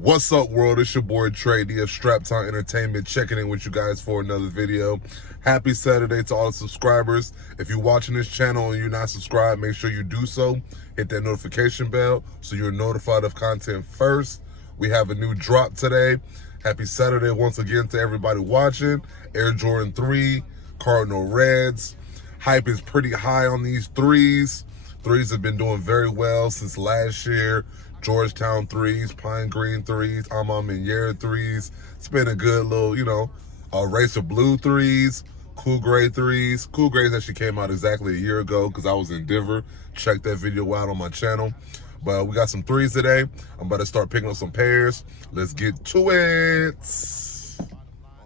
What's up, world? It's your boy TrayD of Straptown Entertainment, checking in with you guys for another video. Happy Saturday to all the subscribers. If you're watching this channel and you're not subscribed, make sure you do so. Hit that notification bell so you're notified of content first. We have a new drop today. Happy Saturday once again to everybody watching. Air Jordan 3, Cardinal Reds. Hype is pretty high on these threes. Threes have been doing very well since last year. Georgetown threes, Pine Green threes, Minyera threes. It's been a good little, race of blue threes, Cool Gray threes. Cool Grays actually came out exactly a year ago because I was in Denver. Check that video out on my channel. But we got some threes today. I'm about to start picking up some pairs. Let's get to it.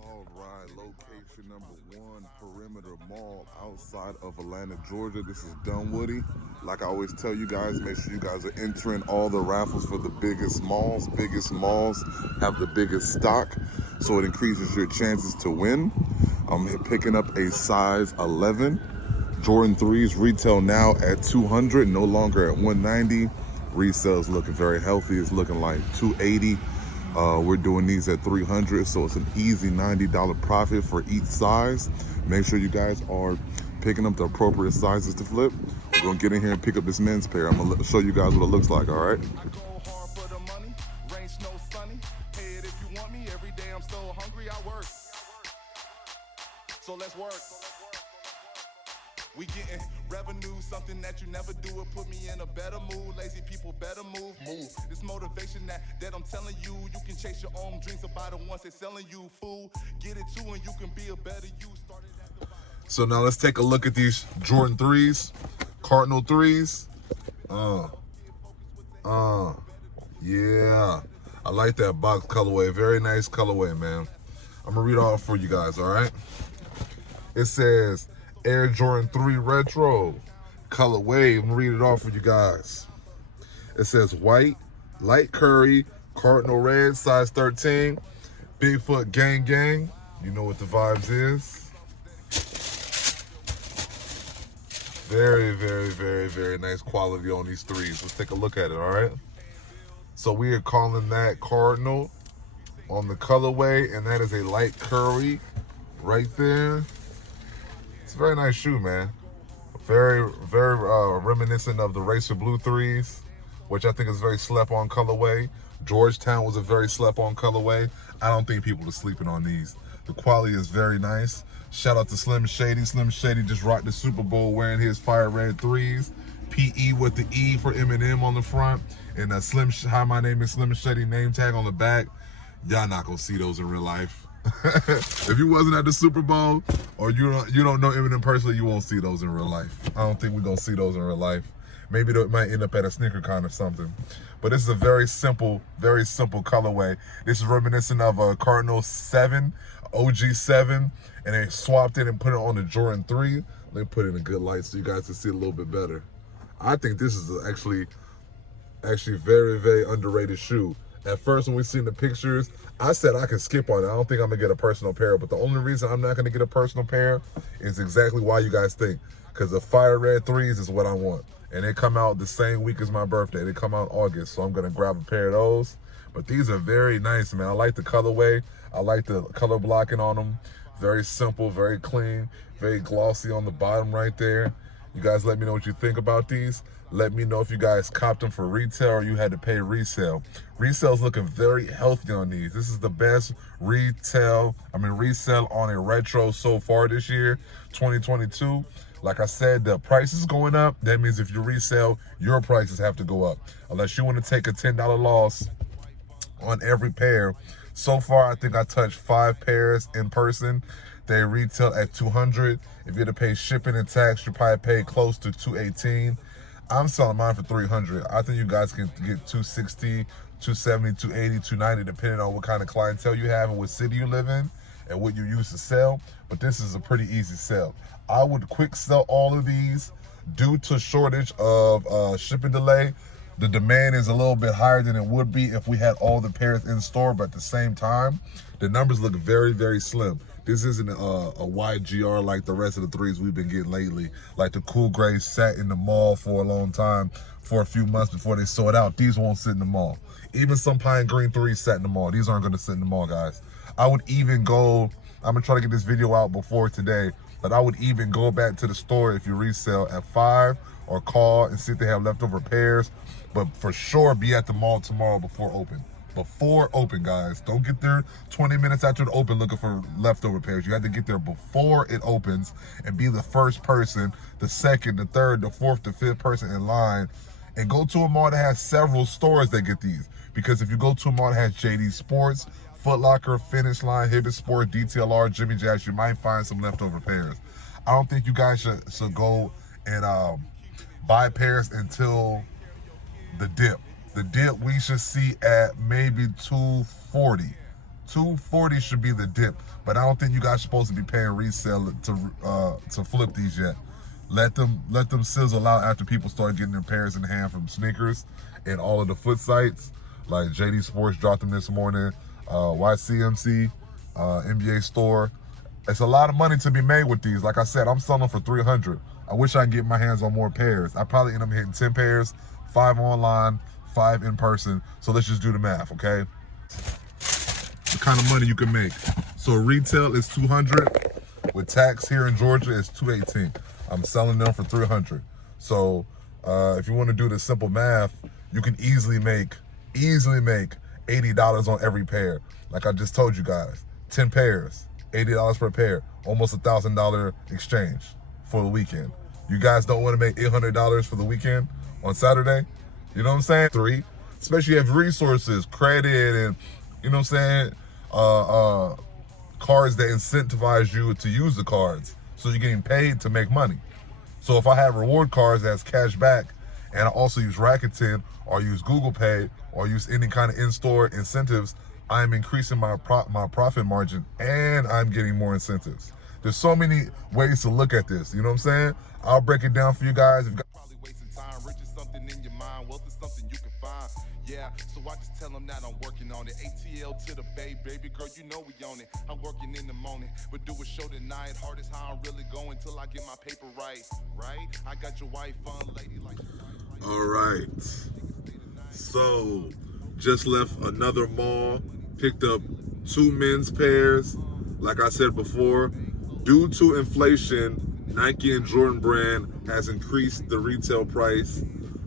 All right, location number 1, Perimeter Mall outside of Atlanta, Georgia. This is Dunwoody. Like I always tell you guys, make sure you guys are entering all the raffles for the biggest malls. Biggest malls have the biggest stock, so it increases your chances to win. I'm picking up a size 11. Jordan 3s retail now at $200, no longer at $190. Resale is looking very healthy. It's looking like $280. We're doing these at $300, so it's an easy $90 profit for each size. Make sure you guys are picking up the appropriate sizes to flip. We're gonna get in here and pick up this men's pair. I'm gonna show you guys what it looks like, all right? I go hard for the money, rain, snow, sunny. Pay it if you want me. Every day I'm so hungry, I work. So let's work. We getting revenue, something that you never do. It put me in a better mood. Lazy people better move. This motivation that I'm telling you, you can chase your own dreams about the ones they're selling you, fool. Get it too and you can be a better you. So now let's take a look at these Jordan 3s, Cardinal 3s. Yeah. I like that box colorway. Very nice colorway, man. I'm gonna read it all for you guys, all right? It says Air Jordan 3 Retro colorway. I'm gonna read it off for you guys. It says white, light curry, Cardinal red, size 13, Bigfoot gang gang. You know what the vibes is. Very, very, very, very nice quality on these threes. Let's take a look at it, all right? So we are calling that Cardinal on the colorway, and that is a light curry right there. It's a very nice shoe, man. Very, very reminiscent of the Racer Blue threes, which I think is very slept-on colorway. Georgetown was a very slept-on colorway. I don't think people are sleeping on these. The quality is very nice. Shout out to Slim Shady. Slim Shady just rocked the Super Bowl wearing his fire red threes. PE with the E for Eminem on the front. And hi, my name is Slim Shady name tag on the back. Y'all not gonna see those in real life. If you wasn't at the Super Bowl or you don't know Eminem personally, you won't see those in real life. I don't think we're gonna see those in real life. Maybe it might end up at a sneaker con or something. But this is a very simple colorway. This is reminiscent of a Cardinal 7, OG 7, and they swapped it and put it on the Jordan 3. They put it in a good light so you guys can see it a little bit better. I think this is actually very, very underrated shoe. At first, when we seen the pictures, I said I could skip on it. I don't think I'm gonna get a personal pair, but the only reason I'm not gonna get a personal pair is exactly why you guys think. Because the fire red threes is what I want. And they come out the same week as my birthday. They come out in August, so I'm gonna grab a pair of those. But these are very nice, man. I like the colorway. I like the color blocking on them. Very simple, very clean, very glossy on the bottom right there. You guys let me know what you think about these. Let me know if you guys copped them for retail or you had to pay resale. Resale's looking very healthy on these. This is the best resale on a retro so far this year, 2022. Like I said, the price is going up. That means if you resell, your prices have to go up. Unless you want to take a $10 loss on every pair. So far, I think I touched 5 pairs in person. They retail at $200. If you had to pay shipping and tax, you probably pay close to $218. I'm selling mine for $300. I think you guys can get $260, $270, $280, $290, depending on what kind of clientele you have and what city you live in and what you use to sell. But this is a pretty easy sell. I would quick sell all of these due to shortage of shipping delay. The demand is a little bit higher than it would be if we had all the pairs in store, but at the same time, the numbers look very, very slim. This isn't a wide GR like the rest of the threes we've been getting lately. Like the Cool Gray sat in the mall for a long time. for a few months before they sold out. These won't sit in the mall. Even some Pine Green 3s sat in the mall. These aren't going to sit in the mall, guys. I would even go, I'm going to try to get this video out before today, but I would even go back to the store if you resell at 5 or call and see if they have leftover pairs. But for sure, be at the mall tomorrow before open. Before open, guys. Don't get there 20 minutes after it open looking for leftover pairs. You have to get there before it opens and be the first person, the second, the third, the fourth, the fifth person in line. And go to a mall that has several stores that get these. Because if you go to a mall that has JD Sports, Footlocker, Finish Line, Hibbett Sport, DTLR, Jimmy Jazz, you might find some leftover pairs. I don't think you guys should go and buy pairs until the dip. The dip we should see at maybe 240. 240 should be the dip. But I don't think you guys are supposed to be paying resale to flip these yet. Let them sizzle out after people start getting their pairs in hand from sneakers and all of the foot sites. Like JD Sports dropped them this morning, YCMC, NBA Store. It's a lot of money to be made with these. Like I said, I'm selling for $300. I wish I could get my hands on more pairs. I probably end up hitting 10 pairs, 5 online, 5 in person. So let's just do the math, okay? The kind of money you can make. So retail is $200. With tax here in Georgia, it's $218. I'm selling them for $300. So if you want to do the simple math, you can easily make $80 on every pair. Like I just told you guys, 10 pairs, $80 per pair, almost $1,000 exchange for the weekend. You guys don't want to make $800 for the weekend on Saturday? You know what I'm saying? 3, especially if you have resources, credit, and you know what I'm saying? Cards that incentivize you to use the cards. So you're getting paid to make money. So if I have reward cards that's cash back, and I also use Rakuten or use Google Pay or use any kind of in-store incentives, I'm increasing my profit margin and I'm getting more incentives. There's so many ways to look at this. You know what I'm saying? I'll break it down for you guys. Probably wasting time. Rich is something in your mind. Wealth is something you can find. Yeah, so I just tell them that I'm working on it. ATL to the bay, baby girl, you know we on it. I'm working in the morning, but do a show tonight. Hard as how I'm really going till I get my paper right. Right? I got your wife on, lady, like. All right. So, just left another mall, picked up 2 men's pairs. Like I said before, due to inflation, Nike and Jordan brand has increased the retail price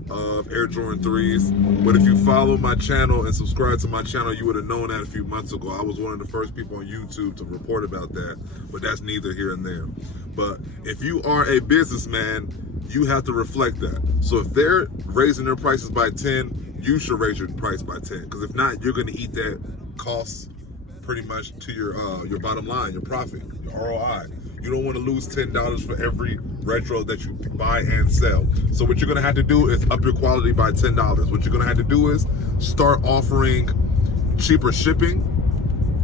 of Air Jordan 3s. But if you follow my channel and subscribe to my channel, you would have known that a few months ago. I was one of the first people on YouTube to report about that, but that's neither here and there. But if you are a businessman, you have to reflect that. So if they're raising their prices by 10, you should raise your price by 10. Because if not, you're going to eat that cost pretty much to your bottom line, your profit, your ROI. You don't want to lose $10 for every retro that you buy and sell. So what you're going to have to do is up your quality by $10. What you're going to have to do is start offering cheaper shipping,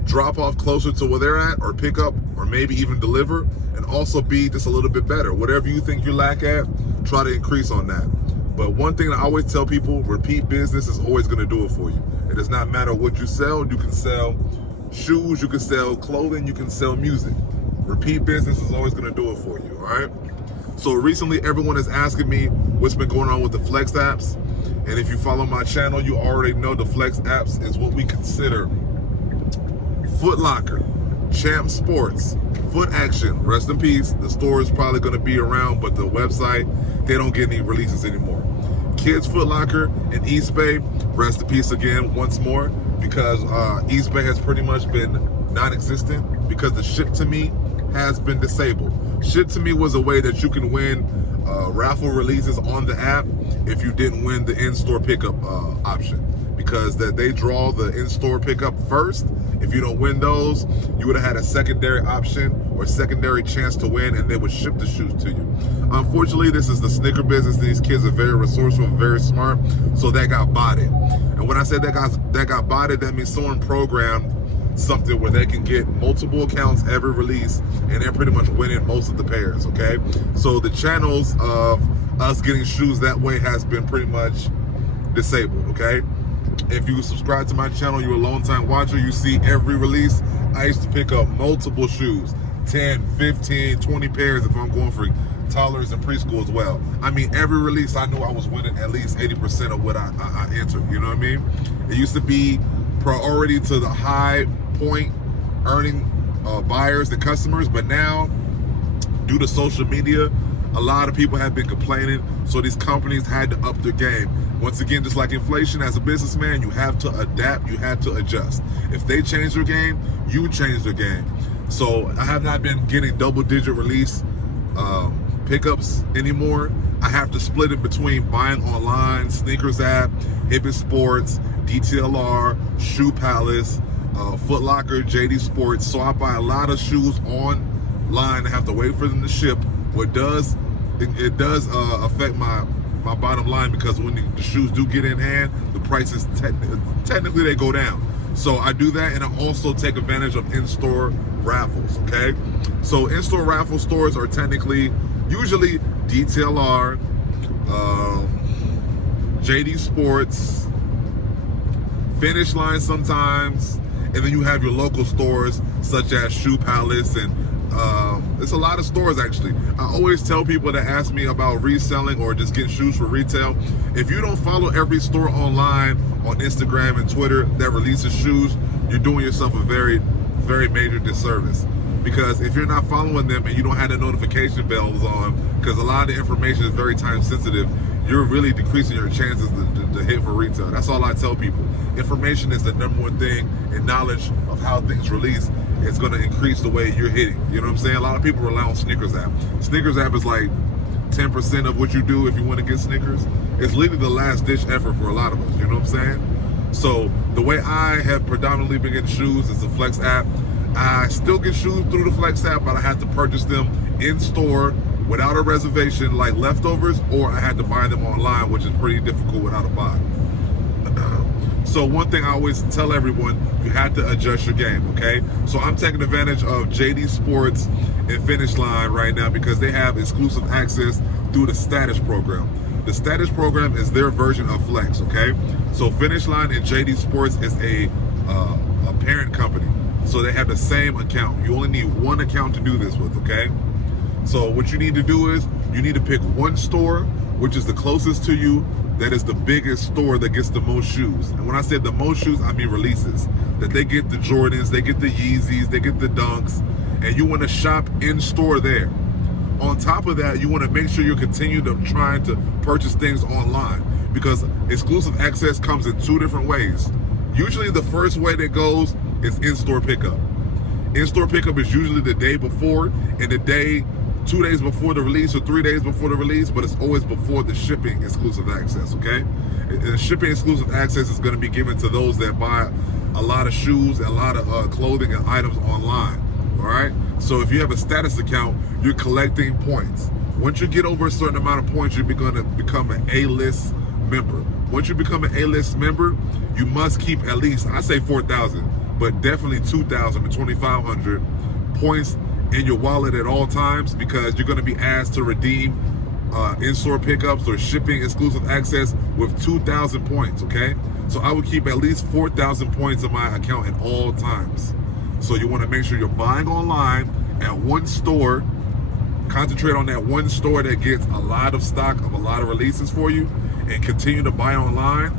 drop off closer to where they're at, or pick up, or maybe even deliver, and also be just a little bit better. Whatever you think you lack at, try to increase on that. But one thing I always tell people, repeat business is always going to do it for you. It does not matter what you sell. You can sell shoes, you can sell clothing, you can sell music. Repeat business is always going to do it for you, all right? So recently, everyone is asking me what's been going on with the Flex apps. And if you follow my channel, you already know the Flex apps is what we consider Footlocker, Champ Sports, Foot Action, rest in peace. The store is probably going to be around, but the website, they don't get any releases anymore. Kids Footlocker and East Bay, rest in peace again once more, because East Bay has pretty much been non-existent because the Ship to Me has been disabled. Ship to Me was a way that you can win raffle releases on the app if you didn't win the in-store pickup option, because they draw the in-store pickup first. If you don't win those, you would have had a secondary option or secondary chance to win, and they would ship the shoes to you. Unfortunately, this is the sneaker business. These kids are very resourceful, very smart, so that got botted. And when I said that got botted, that means someone programmed something where they can get multiple accounts every release, and they're pretty much winning most of the pairs, okay? So the channels of us getting shoes that way has been pretty much disabled, okay? If you subscribe to my channel, you're a long time watcher, you see every release. I used to pick up multiple shoes, 10, 15, 20 pairs if I'm going for toddlers and preschool as well. I mean, every release I knew I was winning at least 80% of what I entered. You know what I mean? It used to be priority to the high point earning buyers, the customers, but now due to social media, a lot of people have been complaining, so these companies had to up their game. Once again, just like inflation, as a businessman, you have to adapt, you have to adjust. If they change their game, you change their game. So I have not been getting double-digit release pickups anymore. I have to split it between buying online, Sneakers app, Hibbett Sports, DTLR, Shoe Palace, Footlocker, JD Sports. So I buy a lot of shoes online. I have to wait for them to ship. What does it does affect my bottom line, because when the shoes do get in hand, the prices technically they go down. So I do that, and I also take advantage of in-store raffles. Okay, so in-store raffle stores are technically usually DTLR, JD Sports, Finish Line sometimes, and then you have your local stores such as Shoe Palace, and it's a lot of stores actually. I always tell people that ask me about reselling or just getting shoes for retail, if you don't follow every store online on Instagram and Twitter that releases shoes, you're doing yourself a very, very major disservice. Because if you're not following them and you don't have the notification bells on, because a lot of the information is very time sensitive, you're really decreasing your chances to hit for retail. That's all I tell people. Information is the number one thing, and knowledge of how things release is going to increase the way you're hitting. You know what I'm saying? A lot of people rely on Sneakers app. Sneakers app is like 10% of what you do if you want to get sneakers. It's literally the last ditch effort for a lot of us. You know what I'm saying? So the way I have predominantly been getting shoes is the Flex app. I still get shoes through the Flex app, but I have to purchase them in store without a reservation like leftovers, or I had to buy them online, which is pretty difficult without a buy. So one thing I always tell everyone, you have to adjust your game, okay? So I'm taking advantage of JD Sports and Finish Line right now because they have exclusive access through the Status program. The Status program is their version of Flex, okay? So Finish Line and JD Sports is a parent company. So they have the same account. You only need one account to do this with, okay? So what you need to do is you need to pick one store, which is the closest to you, that is the biggest store that gets the most shoes. And when I say the most shoes, I mean releases. That they get the Jordans, they get the Yeezys, they get the Dunks, and you want to shop in store there. On top of that, you want to make sure you continue to trying to purchase things online, because exclusive access comes in two different ways. Usually the first way that goes is in-store pickup. In-store pickup is usually the day before, and the day 2 days before the release or 3 days before the release, but it's always before the shipping exclusive access, okay? And shipping exclusive access is going to be given to those that buy a lot of shoes and a lot of clothing and items online, all right? So if you have a status account, you're collecting points. Once you get over a certain amount of points, you're going to become an A-list member. Once you become an A-list member, you must keep at least, I say 4,000, but definitely 2,000 to 2,500 points in your wallet at all times, because you're going to be asked to redeem in-store pickups or shipping exclusive access with 2,000 points, okay? So I would keep at least 4,000 points in my account at all times. So you want to make sure you're buying online at one store, concentrate on that one store that gets a lot of stock of a lot of releases for you, and continue to buy online.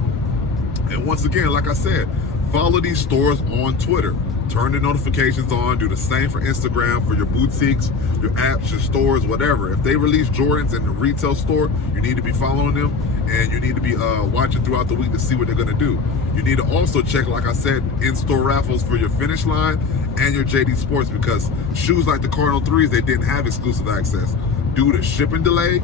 And once again, like I said, follow these stores on Twitter. Turn the notifications on. Do the same for Instagram, for your boutiques, your apps, your stores, whatever. If they release Jordans in the retail store, you need to be following them, and you need to be watching throughout the week to see what they're going to do. You need to also check, like I said, in-store raffles for your Finish Line and your JD Sports, because shoes like the Cardinal 3s, they didn't have exclusive access due to shipping delay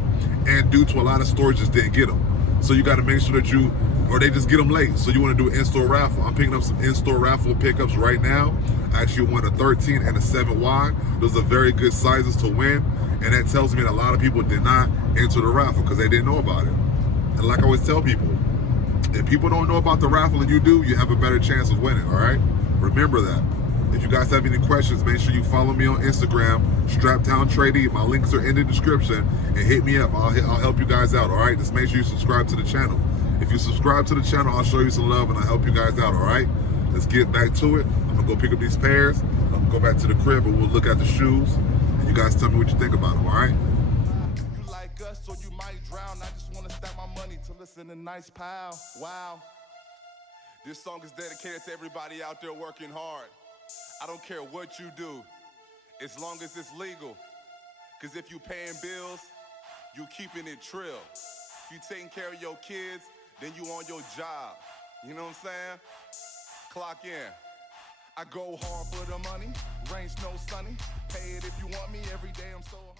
and due to a lot of stores just didn't get them. So you got to make sure that you, or they just get them late. So you want to do an in-store raffle. I'm picking up some in-store raffle pickups right now. I actually won a 13 and a 7Y. Those are very good sizes to win. And that tells me that a lot of people did not enter the raffle because they didn't know about it. And like I always tell people, if people don't know about the raffle and you do, you have a better chance of winning, all right? Remember that. If you guys have any questions, make sure you follow me on Instagram, StraptownTrayD. My links are in the description, and hit me up. I'll help you guys out, all right? Just make sure you subscribe to the channel. If you subscribe to the channel, I'll show you some love and I'll help you guys out, all right? Let's get back to it. I'm gonna go pick up these pairs. I'm gonna go back to the crib and we'll look at the shoes, and you guys tell me what you think about them, all right? us in a nice pile. Wow. This song is dedicated to everybody out there working hard. I don't care what you do, as long as it's legal. Cause if you paying bills, you keeping it trill. If you taking care of your kids, then you on your job. You know what I'm saying? Clock in. I go hard for the money, rain, snow, sunny. Pay it if you want me, every day I'm so hungry.